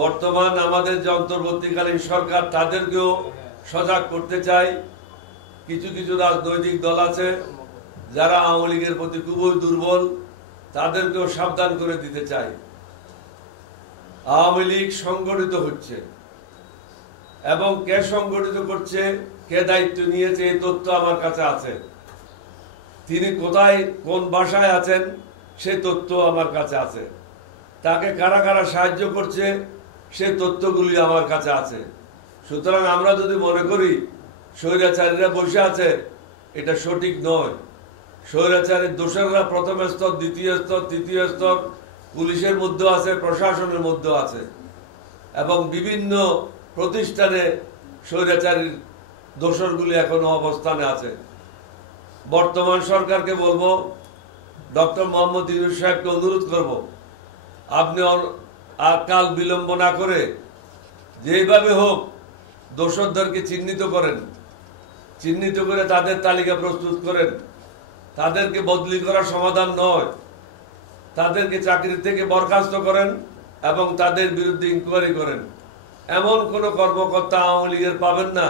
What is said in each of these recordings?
বর্তমান আমাদের যে অন্তর্বর্তীকালীন সরকার তাদেরকেও সজাগ করতে চাই। কিছু কিছু রাজনৈতিক দল আছে যারা আওয়ামী লীগের প্রতি খুবই দুর্বল, তাদেরকেও সাবধান করে দিতে চাই। আওয়ামী লীগ সংগঠিত হচ্ছে এবং কে সংগঠিত করছে, কে দায়িত্ব নিয়েছে, এই তথ্য আমার কাছে আছে। তিনি কোথায় কোন বাসায় আছেন সেই তথ্য আমার কাছে আছে। তাকে কারা কারা সাহায্য করছে সেই তথ্যগুলি আমার কাছে আছে। সুতরাং আমরা যদি মনে করি স্বৈরাচারীরা বসে আছে, এটা সঠিক নয়। স্বৈরাচারীর দোসররা প্রথম স্তর, দ্বিতীয় স্তর, তৃতীয় স্তর পুলিশের মধ্যে আছে, প্রশাসনের মধ্যে আছে এবং বিভিন্ন প্রতিষ্ঠানে স্বৈরাচারীর দোসরগুলি এখনো অবস্থানে আছে। বর্তমান সরকারকে বলবো, ডক্টর মোহাম্মদ ইউনূস সাহেবকে অনুরোধ করব, আপনি আর কাল বিলম্ব না করে যেভাবে হোক দোষরদেরকে চিহ্নিত করেন, চিহ্নিত করে তাদের তালিকা প্রস্তুত করেন। তাদেরকে বদলি করার সমাধান নয়, তাদেরকে চাকরি থেকে বরখাস্ত করেন এবং তাদের বিরুদ্ধে ইনকোয়ারি করেন। এমন কোনো কর্মকর্তা আওয়ামী লীগের পাবেন না,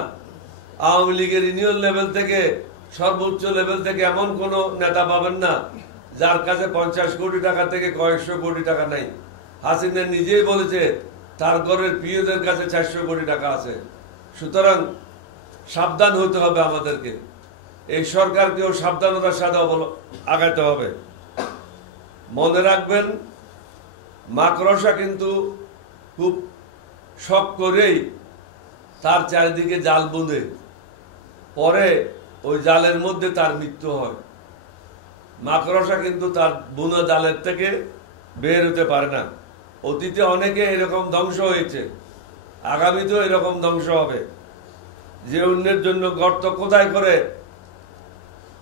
আওয়ামী লীগের ইউনিয়ন লেভেল থেকে সর্বোচ্চ লেভেল থেকে এমন কোনো নেতা পাবেন না যার কাছে 50 কোটি টাকা থেকে কয়েকশো কোটি টাকা নাই। হাসিনা নিজেই বলেছে তার ঘরের প্রিয়দের কাছে 400 কোটি টাকা আছে। সুতরাং সাবধান হতে হবে আমাদেরকে, এই সরকারকেও সাবধানতার সাথে আগাতে হবে। মনে রাখবেন, মাকড়সা কিন্তু খুব শখ করেই তার চারিদিকে জাল বুনে, পরে ওই জালের মধ্যে তার মৃত্যু হয়। মাকড়সা কিন্তু তার বুনা জালের থেকে বের হতে পারে না। অতীতে অনেকে এরকম ধ্বংস হয়েছে, আগামীতেও এরকম ধ্বংস হবে। যে অন্যের জন্য গর্ত কোথায় করে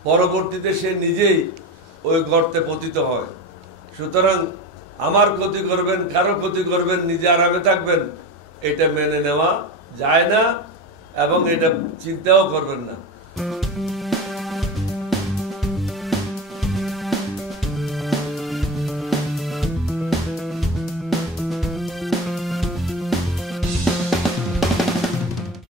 পরবর্তীতে সে নিজেই ওই গর্তে পতিত হয়। সুতরাং আমার ক্ষতি করবেন, কারো ক্ষতি করবেন, নিজে আরামে থাকবেন, এটা মেনে নেওয়া যায় না এবং এটা চিন্তাও করবেন না।